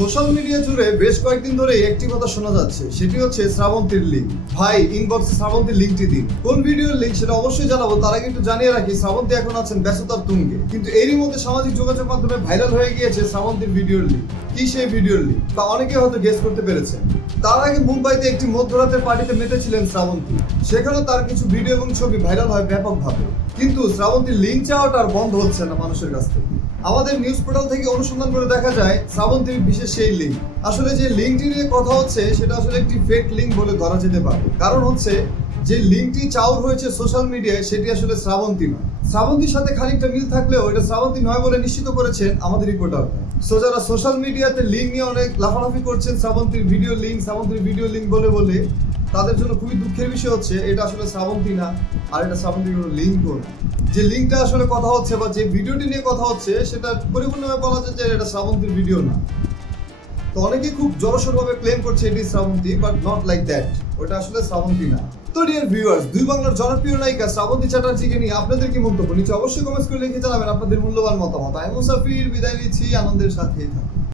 Social media জুড়ে বেশ কয়েকদিন ধরে একটি কথা শোনা যাচ্ছে, সেটি হচ্ছে শ্রাবন্তীর লিঙ্ক। ভাই, ইনবক্সে শ্রাবন্তীর লিঙ্কটি দিন। কোন ভিডিওর লিঙ্ক সেটা অবশ্যই জানাবো, তার আগে একটু জানিয়ে রাখি শ্রাবন্তী এখন আছেন ব্যস্ততার তুঙ্গে। কিন্তু এরই মধ্যে সামাজিক যোগাযোগ মাধ্যমে ভাইরাল হয়ে গিয়েছে শ্রাবন্তীর ভিডিওর লিঙ্ক। কি সেই ভিডিওর লিঙ্ক তা অনেকে হয়তো গেস করতে পেরেছেন। তার আগে মুম্বাইতে একটি মধ্যরাতের পার্টিতে মেতেছিলেন শ্রাবন্তী। সেখানে তার কিছু ভিডিও এবং ছবি ভাইরাল হয় ব্যাপকভাবে। কিন্তু শ্রাবন্তীর লিঙ্ক চাওয়াটা আর বন্ধ হচ্ছে না মানুষের কাছ থেকে। আমাদের নিউজ পোর্টাল থেকে অনুসন্ধান করে দেখা যায় শ্রাবন্তীর বিশেষ সেই লিঙ্ক। আসলে যে লিঙ্কটি নিয়ে কথা হচ্ছে সেটা আসলে একটি ফেক লিঙ্ক বলে ধরা যেতে পারে। কারণ হচ্ছে যে লিঙ্কটি চাউর হয়েছে সোশ্যাল মিডিয়ায় সেটি আসলে শ্রাবন্তী নয়। শ্রাবন্তীর সাথে খানিকটা মিল থাকলেও এটা শ্রাবন্তী নয় বলে নিশ্চিত করেছেন আমাদের রিপোর্টার। যারা সোশ্যাল মিডিয়াতে লিঙ্ক নিয়ে অনেক লাফালাফি করছেন শ্রাবন্তীর ভিডিও লিঙ্ক বলে তাদের জন্য খুবই দুঃখের বিষয় হচ্ছে এটা আসলে শ্রাবন্তী না, আর এটা শ্রাবন্তীর কোনো লিঙ্কও না। যে লিঙ্কটা আসলে কথা হচ্ছে বা যে ভিডিওটি নিয়ে কথা হচ্ছে সেটা পরিপূর্ণভাবে বলা যায় যে এটা শ্রাবন্তীর ভিডিও না। তো অনেকেই খুব জোরসোরভাবে ক্লেম করছে এটি Srabanti, but not like that, ওটা আসলে শ্রাবন্তী না। তো ডিয়ার ভিউয়ার্স, দুই বাংলার জনপ্রিয় নায়িকা শ্রাবন্তী চ্যাটার্জিকে নিয়ে আপনাদের কি মন্তব্য নিচে অবশ্যই কমেন্টস করে লিখে জানাবেন আপনাদের মূল্যবান মতামত। আমি মুসাফির বিদায় নিচ্ছি, আনন্দের সাথেই থাকুন।